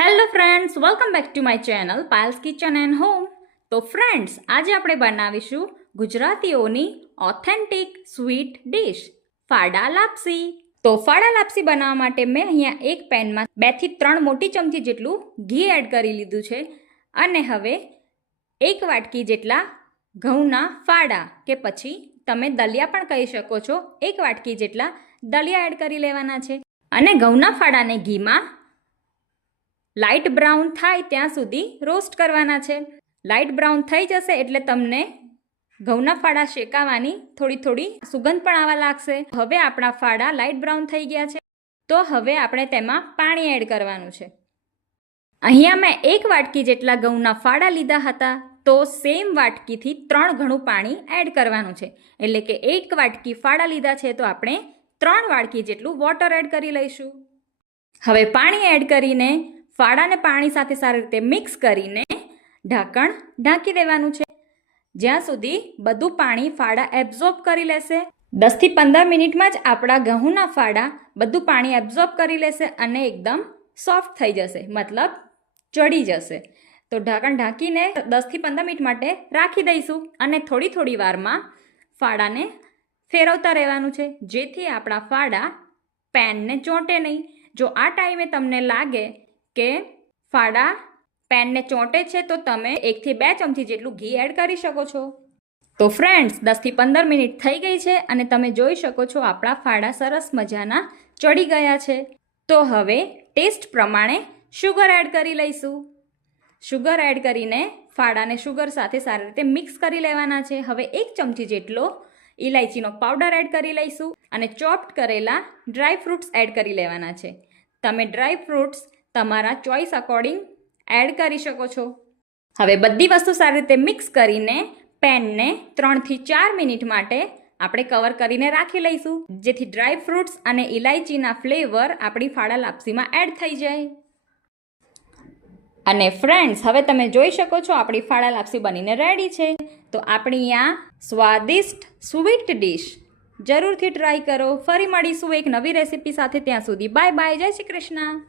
Hello friends welcome back to my channel Payal's kitchen and home તો friends આજે આપણે બનાવીશું ગુજરાતીઓની ઓથેન્ટિક સ્વીટ ડીશ ફાડા લાપસી. તો, ફાડા લાપસી બનાવવા માટે મેં અહીંયા એક પેનમાં બેથી ત્રણ મોટી ચમચી જેટલું ઘી એડ કરી લીધું છે. અને હવે એક વાટકી જેટલા ઘઉંના ફાડા કે પછી તમે દલિયા પણ કહી શકો છો, એક વાટકી જેટલા દલિયા એડ કરી લેવાના છે. અને ઘઉંના ફાડાને ઘીમાં લાઇટ બ્રાઉન થાય ત્યાં સુધી રોસ્ટ કરવાના છે. લાઇટ બ્રાઉન થઈ જશે એટલે તમને ઘઉંના ફાળા શેકાવાની થોડી થોડી સુગંધ પણ આવવા લાગશે. હવે આપણા ફાળા લાઇટ બ્રાઉન થઈ ગયા છે. તો હવે આપણે તેમાં પાણી એડ કરવાનું છે. અહીંયા મેં એક વાટકી જેટલા ઘઉંના ફાળા લીધા હતા. તો સેમ વાટકીથી ત્રણ ઘણું પાણી એડ કરવાનું છે. એટલે કે એક વાટકી ફાળા લીધા છે તો આપણે ત્રણ વાટકી જેટલું વોટર એડ કરી લઈશું. હવે પાણી એડ કરીને ફાડાને પાણી સાથે સારી રીતે મિક્સ કરીને ઢાંકણ ઢાંકી દેવાનું છે. જ્યાં સુધી બધું પાણી ફાળા એબ્ઝોર્બ કરી લેશે. દસથી પંદર મિનિટમાં જ આપણા ઘઉંના ફાળા બધું પાણી એબ્ઝોર્બ કરી લેશે અને એકદમ સોફ્ટ થઈ જશે, મતલબ ચડી જશે. તો ઢાંકણ ઢાંકીને દસથી પંદર મિનિટ માટે રાખી દઈશું અને થોડી થોડી વારમાં ફાળાને ફેરવતા રહેવાનું છે. જેથી આપણા ફાળા પેનને ચોંટે નહીં. જો આ ટાઈમે તમને લાગે કે ફાડા પેનને ચોંટે છે તો તમે એકથી બે ચમચી જેટલું ઘી એડ કરી શકો છો. તો ફ્રેન્ડ્સ દસથી પંદર મિનિટ થઈ ગઈ છે અને તમે જોઈ શકો છો આપણા ફાડા સરસ મજાના ચડી ગયા છે. તો હવે ટેસ્ટ પ્રમાણે શુગર એડ કરી લઈશું. શુગર એડ કરીને ફાડાને શુગર સાથે સારી રીતે મિક્સ કરી લેવાના છે. હવે એક ચમચી જેટલો ઇલાયચીનો પાવડર એડ કરી લઈશું અને ચોપ્ડ કરેલા ડ્રાય ફ્રૂટ્સ એડ કરી લેવાના છે. તમે ડ્રાય ફ્રૂટ્સ તમારા ચોઇસ અકોર્ડિંગ એડ કરી શકો છો. હવે બધી વસ્તુ સારી રીતે મિક્સ કરીને પેનને ત્રણથી ચાર મિનિટ માટે આપણે કવર કરીને રાખી લઈશું. જેથી ડ્રાય ફ્રૂટ્સ અને ઇલાયચીના ફ્લેવર આપણી ફાળા લાપસીમાં એડ થઈ જાય. અને ફ્રેન્ડ્સ, હવે તમે જોઈ શકો છો આપણી ફાળા લાપસી બનીને રેડી છે. તો આપણી આ સ્વાદિષ્ટ સ્વીટ ડીશ જરૂરથી ટ્રાય કરો. ફરી મળીશું એક નવી રેસીપી સાથે. ત્યાં સુધી બાય બાય. જય શ્રી કૃષ્ણ.